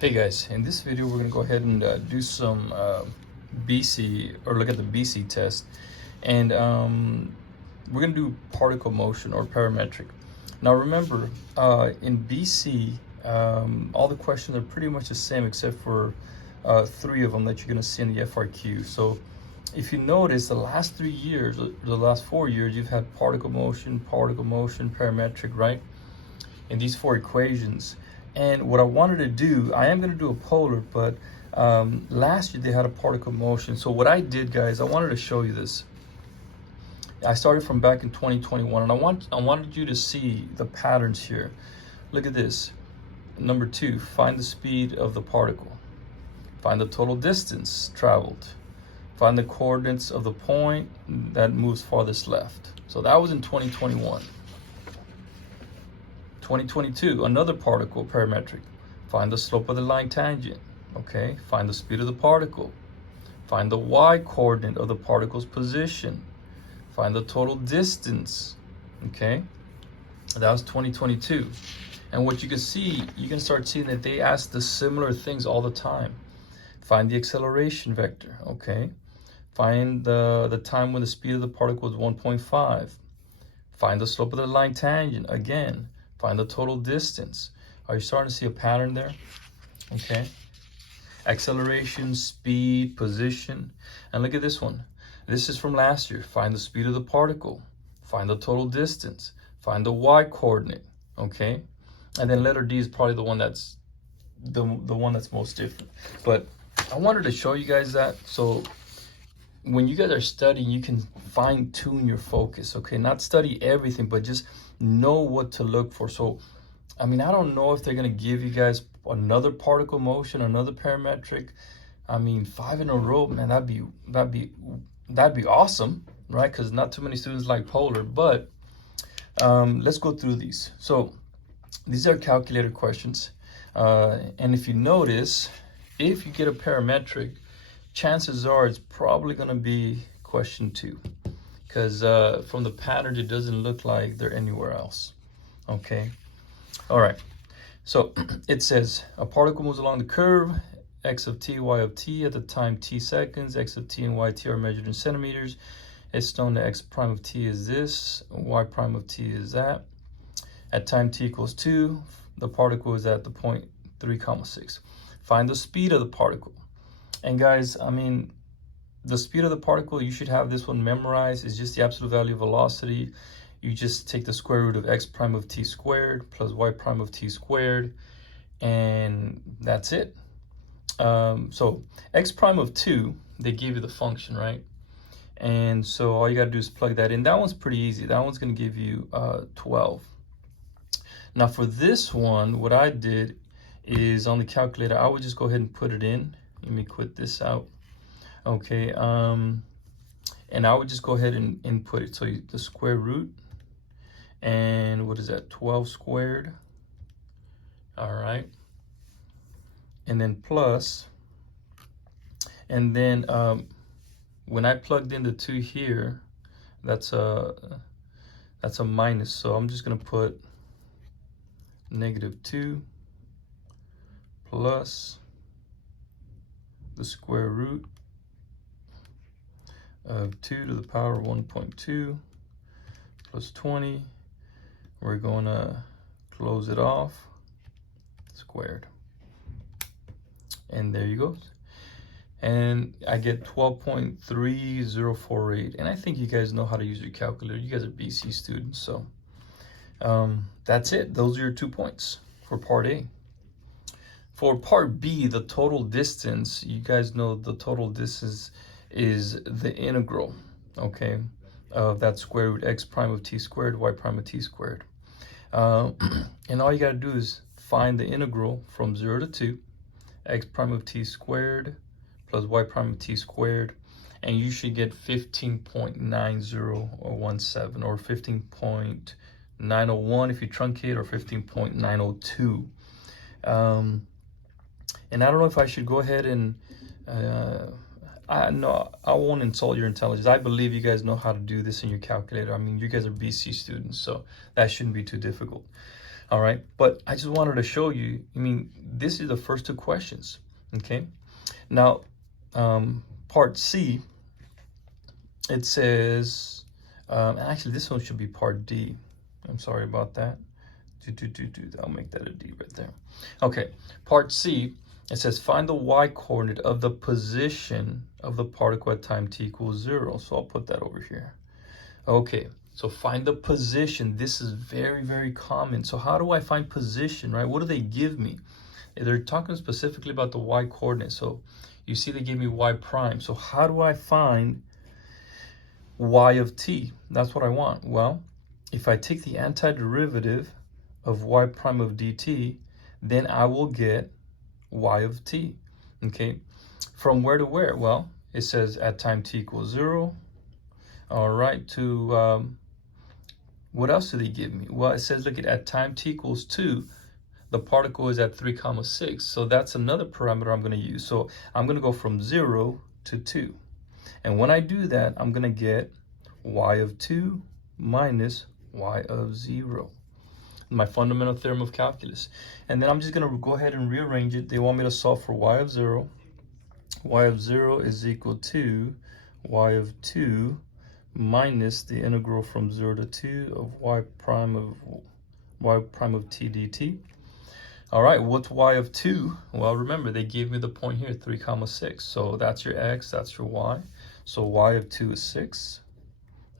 Hey guys, in this video we're going to go ahead and do some BC, or look at the BC test, and we're going to do particle motion or parametric. Now remember, in BC, all the questions are pretty much the same except for three of them that you're going to see in the FRQ. So if you notice, the last 3 years, the last 4 years, you've had particle motion, parametric, right? In these four equations. And what I wanted to do, I am going to do a polar, but last year they had a particle motion. So what I did, guys, I wanted to show you this. I started from back in 2021, and I wanted you to see the patterns here. Look at this. Number 2, find the speed of the particle. Find the total distance traveled. Find the coordinates of the point that moves farthest left. So that was in 2021. 2022, another particle, parametric. Find the slope of the line tangent, okay? Find the speed of the particle. Find the y coordinate of the particle's position. Find the total distance, okay? That was 2022. And what you can see, you can start seeing that they ask the similar things all the time. Find the acceleration vector, okay? Find the time when the speed of the particle is 1.5. Find the slope of the line tangent, again. Find the total distance. Are you starting to see a pattern there? Okay. Acceleration, speed, position. And look at this one. This is from last year. Find the speed of the particle. Find the total distance. Find the y coordinate. Okay. And then letter D is probably the one that's the one that's most different. But I wanted to show you guys that. So when you guys are studying, you can fine tune your focus. Okay. Not study everything, but just know what to look for. So I mean, I don't know if they're going to give you guys another particle motion, another parametric. I mean, 5 in a row, man, that'd be awesome, right? Because not too many students like polar. But let's go through these. So these are calculator questions, and if you notice, if you get a parametric, chances are it's probably going to be question 2. Because from the pattern, it doesn't look like they're anywhere else. Okay. All right. So it says a particle moves along the curve, x of t, y of t, at the time t seconds. X of t and y t are measured in centimeters. It's known that x prime of t is this, y prime of t is that. At time t equals 2, the particle is at the point 3, 6. Find the speed of the particle. And guys, I mean, the speed of the particle, you should have this one memorized. It's just the absolute value of velocity. You just take the square root of x prime of t squared plus y prime of t squared, and that's it. So x prime of 2, they gave you the function, right? And so all you got to do is plug that in. That one's pretty easy. That one's going to give you 12. Now for this one, what I did is on the calculator, I would just go ahead and put it in. Let me quit this out. Okay, and I would just go ahead and input it. So the square root, and what is that, 12 squared? All right, and then plus, and then when I plugged in the 2 here, that's a minus. So I'm just gonna put -2 plus the square root of 2 to the power of 1.2 plus 20. We're going to close it off, squared. And there you go. And I get 12.3048. And I think you guys know how to use your calculator. You guys are BC students. So that's it. Those are your 2 points for part A. For part B, the total distance, you guys know the total distance is the integral, okay, of that square root x prime of t squared, y prime of t squared. And all you got to do is find the integral from 0 to 2, x prime of t squared plus y prime of t squared, and you should get 15.9017 or 15.901 if you truncate, or 15.902. And I don't know if I should go ahead and I won't insult your intelligence. I believe you guys know how to do this in your calculator. I mean, you guys are BC students, so that shouldn't be too difficult. All right, but I just wanted to show you, I mean, this is the first two questions, okay? Now, part C, it says, actually this one should be part D. I'm sorry about that. I'll make that a D right there. Okay, part C, it says find the y coordinate of the position of the particle at time t equals 0. So I'll put that over here. Okay, so find the position. This is very, very common. So how do I find position, right? What do they give me? They're talking specifically about the y coordinate. So you see they gave me y prime. So how do I find y of t? That's what I want. Well, if I take the antiderivative of y prime of dt, then I will get y of t. Okay, from where to where? Well, it says at time t equals 0. All right, to what else do they give me? Well, it says, look, at time t equals 2, the particle is at 3,6. So that's another parameter I'm going to use. So I'm going to go from 0 to 2. And when I do that, I'm going to get y of 2 minus y of 0. My fundamental theorem of calculus. And then I'm just going to go ahead and rearrange it. They want me to solve for y of 0. Y of 0 is equal to y of 2 minus the integral from 0 to 2 of y prime of t dt. All right, what's y of 2? Well, remember, they gave me the point here, 3,6. So that's your x, that's your y. So y of 2 is 6.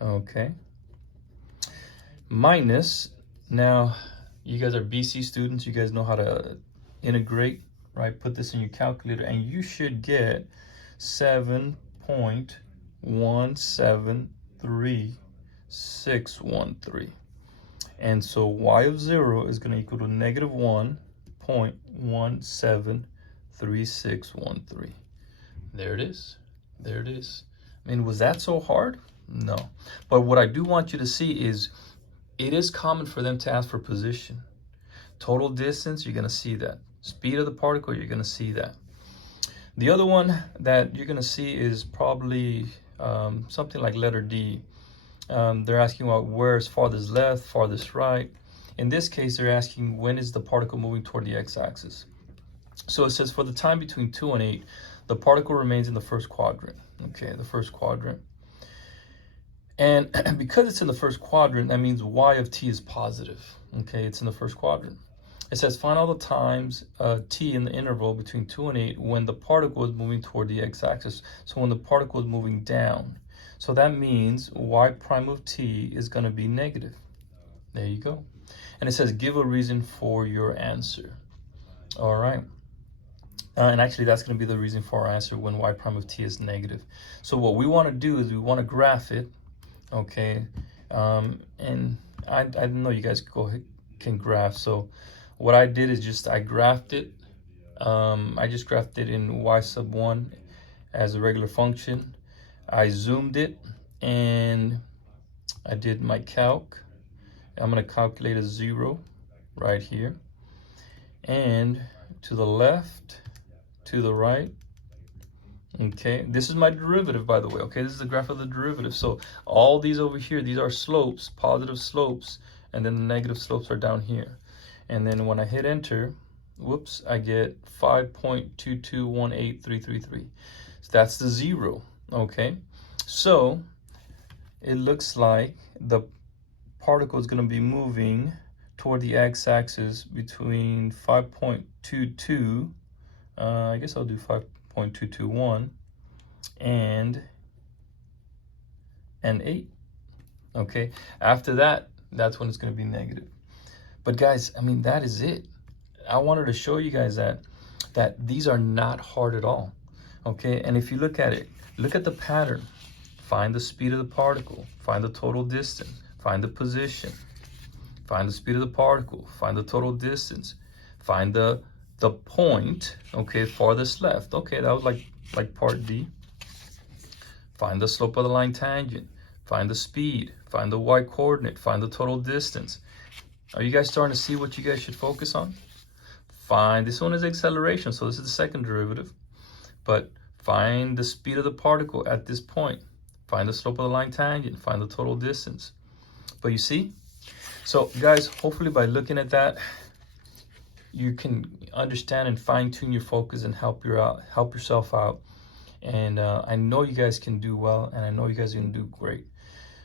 Okay. Minus, now, you guys are BC students. You guys know how to integrate, right? Put this in your calculator, and you should get 7.173,613. And so y of 0 is going to equal to negative 1.173613. There it is. There it is. I mean, was that so hard? No. But what I do want you to see is it is common for them to ask for position. Total distance, you're going to see that. Speed of the particle, you're going to see that. The other one that you're going to see is probably something like letter D. They're asking about where is farthest left, farthest right. In this case, they're asking when is the particle moving toward the x-axis. So it says for the time between 2 and 8, the particle remains in the first quadrant. Okay, the first quadrant. And because it's in the first quadrant, that means y of t is positive. Okay, it's in the first quadrant. It says find all the times t in the interval between 2 and 8 when the particle is moving toward the x-axis. So when the particle is moving down. So that means y prime of t is going to be negative. There you go. And it says give a reason for your answer. All right. And actually, that's going to be the reason for our answer when y prime of t is negative. So what we want to do is we want to graph it. Okay. And I know you guys can graph. So what I did is just I graphed it. I just graphed it in y sub 1 as a regular function. I zoomed it and I did my calc. I'm going to calculate a 0 right here. And to the left, to the right. Okay, this is my derivative, by the way. Okay, this is the graph of the derivative. So all these over here, these are slopes, positive slopes, and then the negative slopes are down here. And then when I hit enter, whoops, I get 5.2218333. So that's the 0. Okay, so it looks like the particle is going to be moving toward the x-axis between 5.22, I guess I'll do 5.221 and 8. Okay, after that, that's when it's going to be negative. But guys, I mean, that is it. I wanted to show you guys that these are not hard at all. Okay, and if you look at it, look at the pattern. Find the speed of the particle, find the total distance, find the position, find the speed of the particle, find the total distance, find the point, okay, farthest left. Okay, that was like part D. Find the slope of the line tangent, find the speed, find the y coordinate, find the total distance. Are you guys starting to see what you guys should focus on? Find, this one is acceleration, so this is the second derivative. But find the speed of the particle at this point. Find the slope of the line tangent, find the total distance. But you see, So guys, hopefully by looking at that, you can understand and fine-tune your focus and help yourself out. And I know you guys can do well, and I know you guys are gonna do great.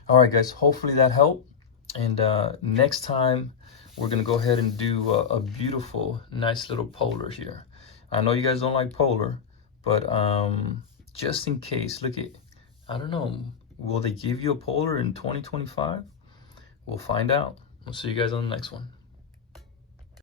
All right, guys, hopefully that helped. And next time, we're gonna go ahead and do a beautiful, nice little polar here. I know you guys don't like polar, but just in case, look at, I don't know, will they give you a polar in 2025? We'll find out. We'll see you guys on the next one.